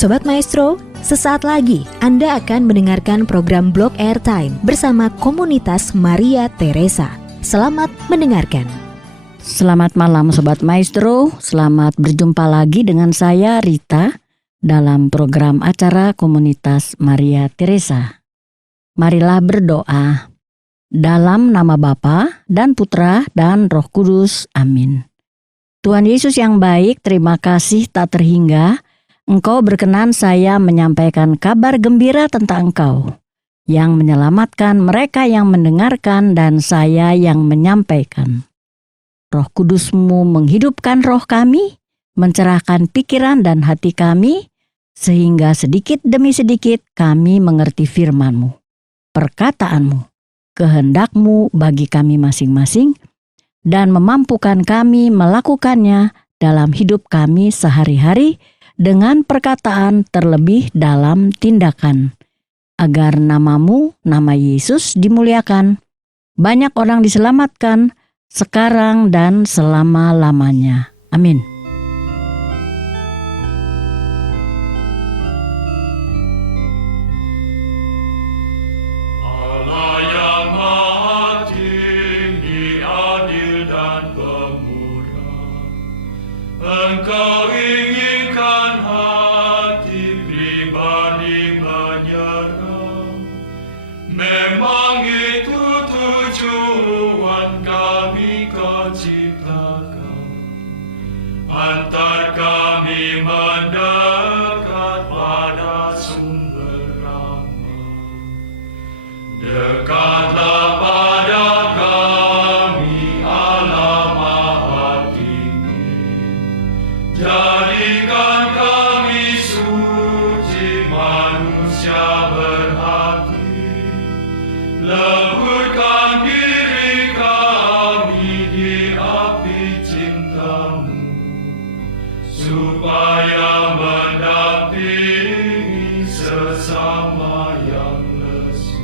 Sobat Maestro, sesaat lagi Anda akan mendengarkan program Blog Airtime bersama komunitas Maria Teresa. Selamat mendengarkan. Selamat malam Sobat Maestro, selamat berjumpa lagi dengan saya Rita dalam program acara komunitas Maria Teresa. Marilah berdoa. Dalam nama Bapa dan Putra dan Roh Kudus, amin. Tuhan Yesus yang baik, terima kasih tak terhingga Engkau berkenan saya menyampaikan kabar gembira tentang Engkau, yang menyelamatkan mereka yang mendengarkan dan saya yang menyampaikan. Roh Kudus-Mu menghidupkan roh kami, mencerahkan pikiran dan hati kami, sehingga sedikit demi sedikit kami mengerti firman-Mu, perkataan-Mu, kehendak-Mu bagi kami masing-masing, dan memampukan kami melakukannya dalam hidup kami sehari-hari, dengan perkataan terlebih dalam tindakan, agar nama-Mu, nama Yesus dimuliakan, banyak orang diselamatkan, sekarang dan selama-lamanya. Amin. Allah yang Maha Tinggi, adil dan pemurah, Engkau inginkan hati pribadi menyerah. Memang itu tujuan kami Kau ciptakan, antar kami mendekat pada sumber rahmat. Dekatlah pada kami, Allah Maha Tinggi. Jadikan kami suci, manusia berhati. Leburkan diri kami di api cinta-Mu, supaya mendampingi sesama yang lesu.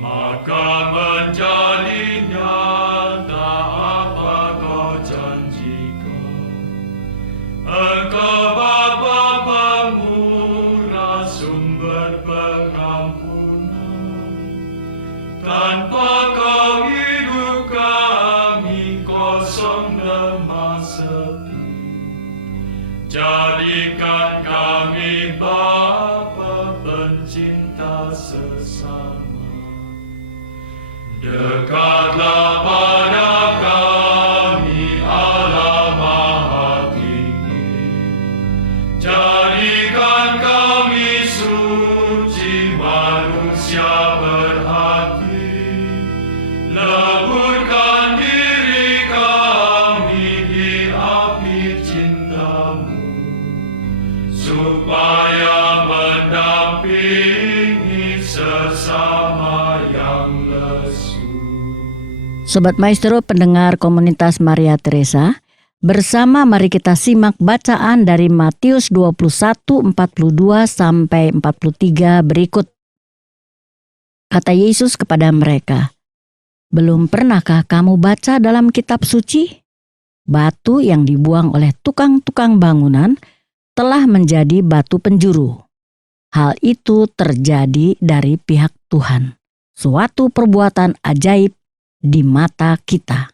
Maka menjadi nyata apa Kau janjikan. Engkau Bapa pemurah, sumber pengampunan. Tanpa Kau hidup kami kosong lemah sepi. Jadikan kami Bapa pencinta sesama. Dekatlah pada kami, Allah Maha Tinggi. Jadikan kami suci, manusia berhati. Leburkan diri kami di api cinta-Mu, supaya mendampingi sesama yang lesu. Sobat Maestro pendengar komunitas Maria Teresa, bersama mari kita simak bacaan dari Matius 21, 42 sampai 43 berikut. Kata Yesus kepada mereka, "Belum pernahkah kamu baca dalam kitab suci? Batu yang dibuang oleh tukang-tukang bangunan telah menjadi batu penjuru. Hal itu terjadi dari pihak Tuhan, suatu perbuatan ajaib di mata kita.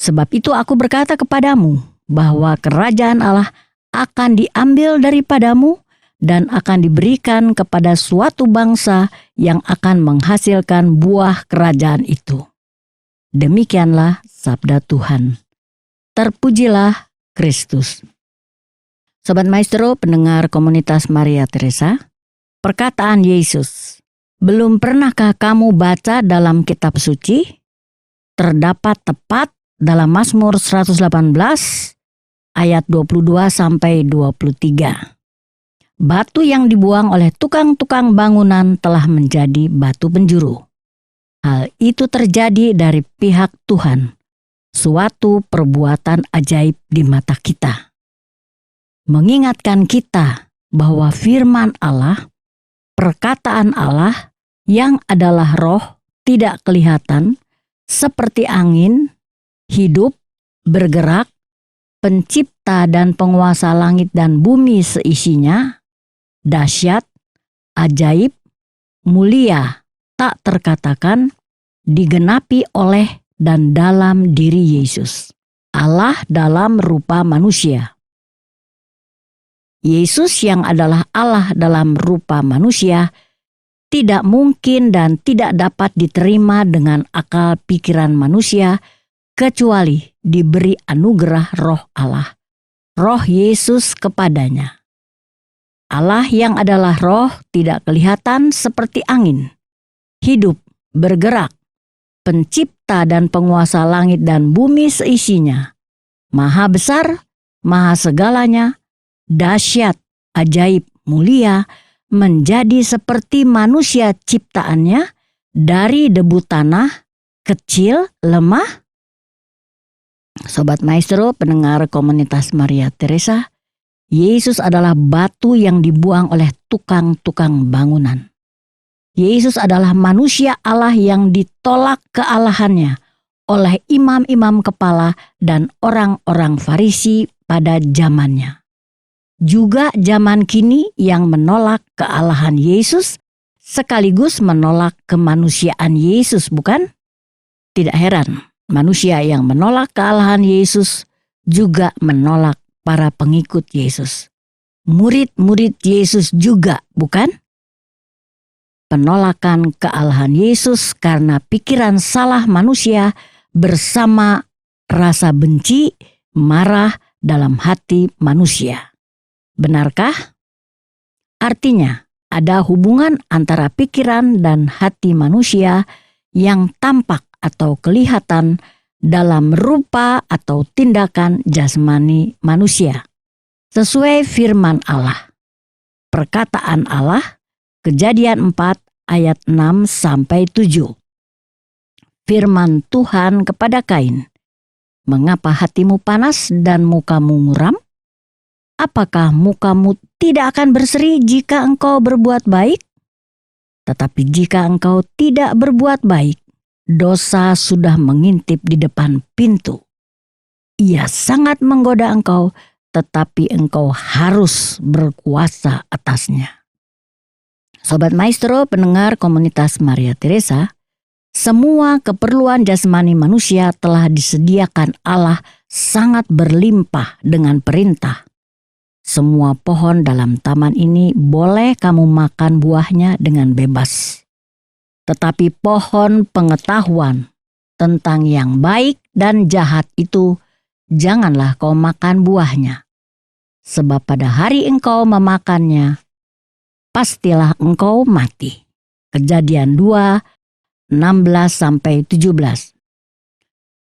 Sebab itu aku berkata kepadamu bahwa kerajaan Allah akan diambil daripadamu dan akan diberikan kepada suatu bangsa yang akan menghasilkan buah kerajaan itu." Demikianlah sabda Tuhan. Terpujilah Kristus. Sobat Maestro pendengar komunitas Maria Teresa, perkataan Yesus, "Belum pernahkah kamu baca dalam kitab suci?" terdapat tepat dalam Mazmur 118 ayat 22 sampai 23. Batu yang dibuang oleh tukang-tukang bangunan telah menjadi batu penjuru. Hal itu terjadi dari pihak Tuhan, suatu perbuatan ajaib di mata kita. Mengingatkan kita bahwa firman Allah, perkataan Allah yang adalah roh tidak kelihatan, seperti angin, hidup, bergerak, Pencipta dan penguasa langit dan bumi seisinya, dahsyat, ajaib, mulia, tak terkatakan, digenapi oleh dan dalam diri Yesus, Allah dalam rupa manusia. Yesus yang adalah Allah dalam rupa manusia tidak mungkin dan tidak dapat diterima dengan akal pikiran manusia kecuali diberi anugerah Roh Allah, Roh Yesus kepadanya. Allah yang adalah Roh tidak kelihatan seperti angin, hidup, bergerak, pencipta dan penguasa langit dan bumi seisinya, maha besar, maha segalanya, dahsyat, ajaib, mulia, menjadi seperti manusia ciptaannya dari debu tanah, kecil, lemah. Sobat Maestro, pendengar komunitas Maria Teresa, Yesus adalah batu yang dibuang oleh tukang-tukang bangunan. Yesus adalah manusia Allah yang ditolak kealahannya oleh imam-imam kepala dan orang-orang Farisi pada zamannya. Juga zaman kini yang menolak kealahan Yesus sekaligus menolak kemanusiaan Yesus, bukan? Tidak heran, manusia yang menolak kealahan Yesus juga menolak para pengikut Yesus. Murid-murid Yesus juga, bukan? Penolakan kealahan Yesus karena pikiran salah manusia bersama rasa benci, marah dalam hati manusia. Benarkah? Artinya, ada hubungan antara pikiran dan hati manusia yang tampak atau kelihatan dalam rupa atau tindakan jasmani manusia. Sesuai firman Allah. Perkataan Allah, Kejadian 4 ayat 6-7. Firman Tuhan kepada Kain, "Mengapa hatimu panas dan mukamu muram? Apakah mukamu tidak akan berseri jika engkau berbuat baik? Tetapi jika engkau tidak berbuat baik, dosa sudah mengintip di depan pintu. Ia sangat menggoda engkau, tetapi engkau harus berkuasa atasnya." Sobat Maestro, pendengar komunitas Maria Teresa, semua keperluan jasmani manusia telah disediakan Allah sangat berlimpah dengan perintah. Semua pohon dalam taman ini boleh kamu makan buahnya dengan bebas. Tetapi pohon pengetahuan tentang yang baik dan jahat itu janganlah kau makan buahnya. Sebab pada hari engkau memakannya, pastilah engkau mati. Kejadian 2, 16-17.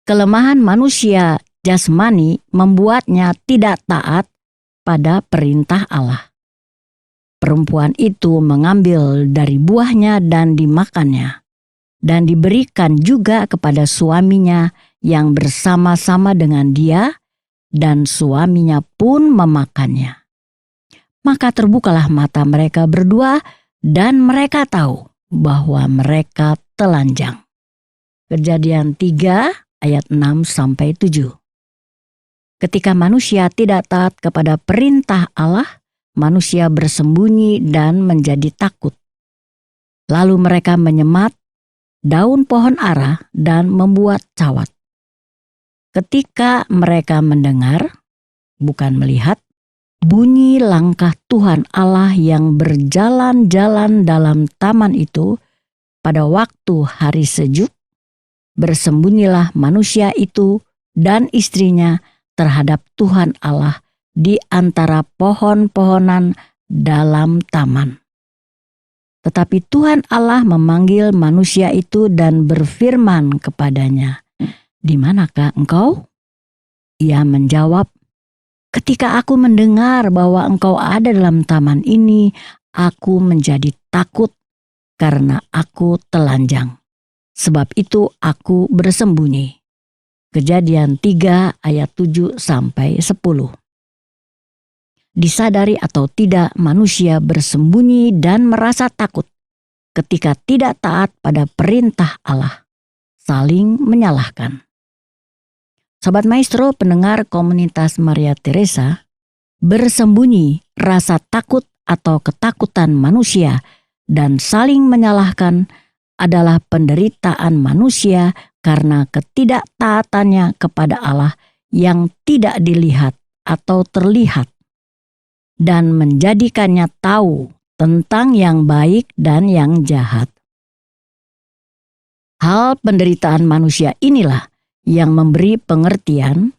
Kelemahan manusia jasmani membuatnya tidak taat pada perintah Allah. Perempuan itu mengambil dari buahnya dan dimakannya, dan diberikan juga kepada suaminya yang bersama-sama dengan dia, dan suaminya pun memakannya. Maka terbukalah mata mereka berdua, dan mereka tahu bahwa mereka telanjang. Kejadian 3 ayat 6-7. Ketika manusia tidak taat kepada perintah Allah, manusia bersembunyi dan menjadi takut. Lalu mereka menyemat daun pohon ara dan membuat cawat. Ketika mereka mendengar, bukan melihat, bunyi langkah Tuhan Allah yang berjalan-jalan dalam taman itu pada waktu hari sejuk, bersembunyilah manusia itu dan istrinya terhadap Tuhan Allah di antara pohon-pohonan dalam taman. Tetapi Tuhan Allah memanggil manusia itu dan berfirman kepadanya, "Di manakah engkau?" Ia menjawab, "Ketika aku mendengar bahwa engkau ada dalam taman ini, aku menjadi takut karena aku telanjang. Sebab itu aku bersembunyi." Kejadian 3 ayat 7-10. Disadari atau tidak, manusia bersembunyi dan merasa takut ketika tidak taat pada perintah Allah, saling menyalahkan. Sobat Maestro, pendengar komunitas Maria Teresa, bersembunyi rasa takut atau ketakutan manusia dan saling menyalahkan adalah penderitaan manusia karena ketidaktaatannya kepada Allah yang tidak dilihat atau terlihat dan menjadikannya tahu tentang yang baik dan yang jahat. Hal penderitaan manusia inilah yang memberi pengertian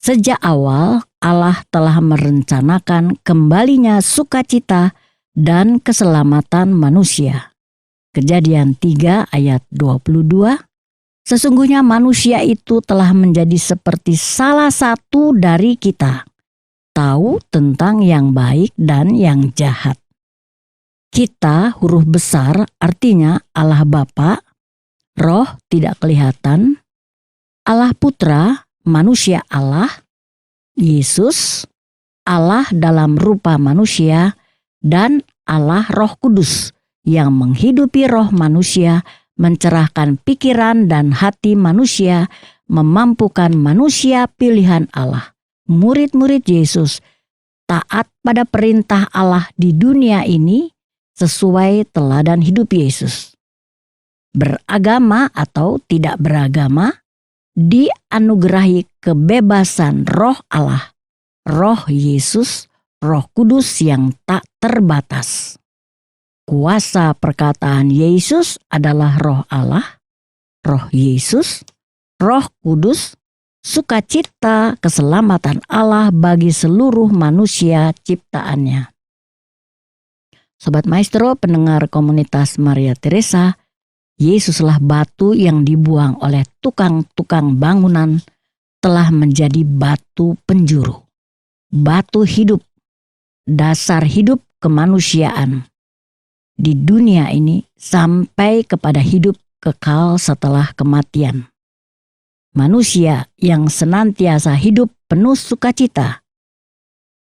sejak awal Allah telah merencanakan kembalinya sukacita dan keselamatan manusia. Kejadian 3 ayat 22, sesungguhnya manusia itu telah menjadi seperti salah satu dari kita, tahu tentang yang baik dan yang jahat. Kita, huruf besar, artinya Allah Bapa, Roh tidak kelihatan, Allah Putra, manusia Allah, Yesus, Allah dalam rupa manusia, dan Allah Roh Kudus yang menghidupi roh manusia, mencerahkan pikiran dan hati manusia, memampukan manusia pilihan Allah, murid-murid Yesus, taat pada perintah Allah di dunia ini sesuai teladan hidup Yesus. Beragama atau tidak beragama, dianugerahi kebebasan roh Allah, roh Yesus, Roh Kudus yang tak terbatas. Kuasa perkataan Yesus adalah roh Allah, roh Yesus, Roh Kudus, sukacita keselamatan Allah bagi seluruh manusia ciptaannya. Sobat Maestro, pendengar komunitas Maria Teresa, Yesuslah batu yang dibuang oleh tukang-tukang bangunan telah menjadi batu penjuru, batu hidup, dasar hidup kemanusiaan di dunia ini sampai kepada hidup kekal setelah kematian. Manusia yang senantiasa hidup penuh sukacita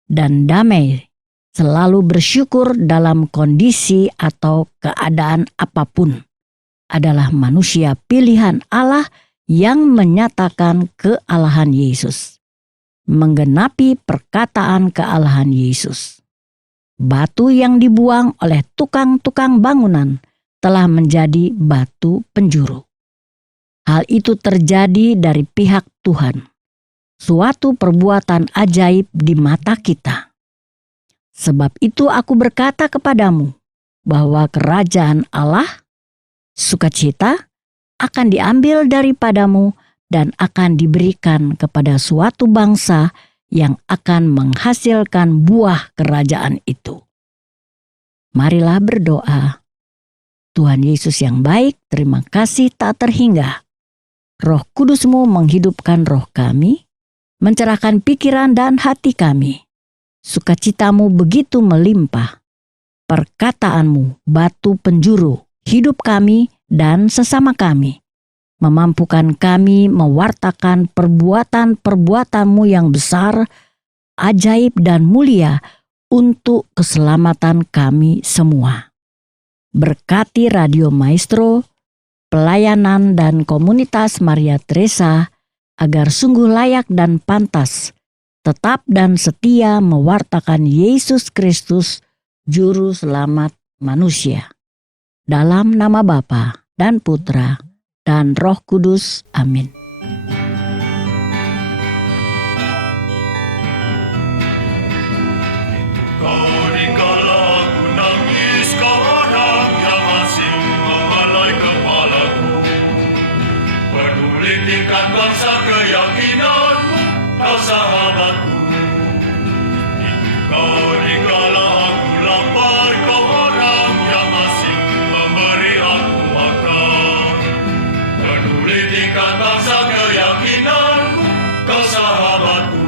dan damai, selalu bersyukur dalam kondisi atau keadaan apapun, adalah manusia pilihan Allah yang menyatakan kealahan Yesus, menggenapi perkataan kealahan Yesus. Batu yang dibuang oleh tukang-tukang bangunan telah menjadi batu penjuru. Hal itu terjadi dari pihak Tuhan, suatu perbuatan ajaib di mata kita. Sebab itu aku berkata kepadamu bahwa kerajaan Allah, sukacita, akan diambil daripadamu dan akan diberikan kepada suatu bangsa yang akan menghasilkan buah kerajaan itu. Marilah berdoa. Tuhan Yesus yang baik, terima kasih tak terhingga. Roh Kudus-Mu menghidupkan roh kami, mencerahkan pikiran dan hati kami. Sukacita-Mu begitu melimpah. Perkataan-Mu batu penjuru hidup kami dan sesama kami, memampukan kami mewartakan perbuatan-perbuatan-Mu yang besar, ajaib dan mulia untuk keselamatan kami semua. Berkati Radio Maestro, pelayanan dan komunitas Maria Teresa agar sungguh layak dan pantas, tetap dan setia mewartakan Yesus Kristus, Juru Selamat manusia. Dalam nama Bapa dan Putra dan Roh Kudus. Amin. Dikala aku nangis, kau orang yang asing mengalai kepalaku. Peduli tingkat bangsa keyakinanmu, kau sahabatku. Kau dikala aku lapar, kau orang yang asing memberi aku makan. Peduli tingkat bangsa keyakinanmu, kau sahabatku.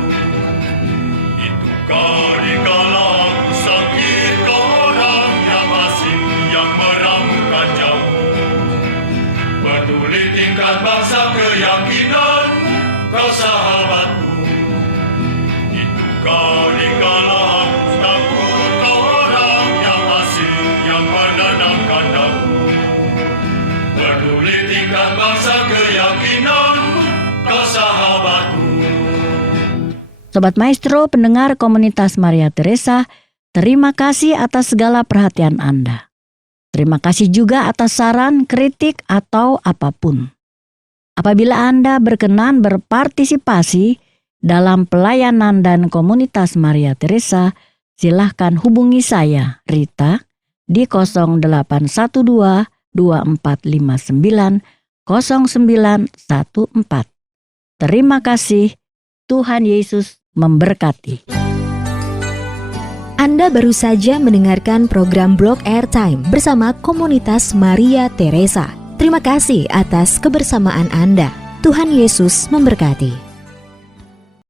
Itu kau dikala aku sakit, kau orang yang asing yang meramukan jauh. Peduli tingkat bangsa keyakinanmu, kau sahabatku. Sobat Maestro, pendengar komunitas Maria Teresa, terima kasih atas segala perhatian Anda. Terima kasih juga atas saran, kritik, atau apapun. Apabila Anda berkenan berpartisipasi dalam pelayanan dan komunitas Maria Teresa, silahkan hubungi saya, Rita, di 0812 2459 0914. Terima kasih, Tuhan Yesus memberkati. Anda baru saja mendengarkan program Blog Airtime bersama komunitas Maria Teresa. Terima kasih atas kebersamaan Anda. Tuhan Yesus memberkati.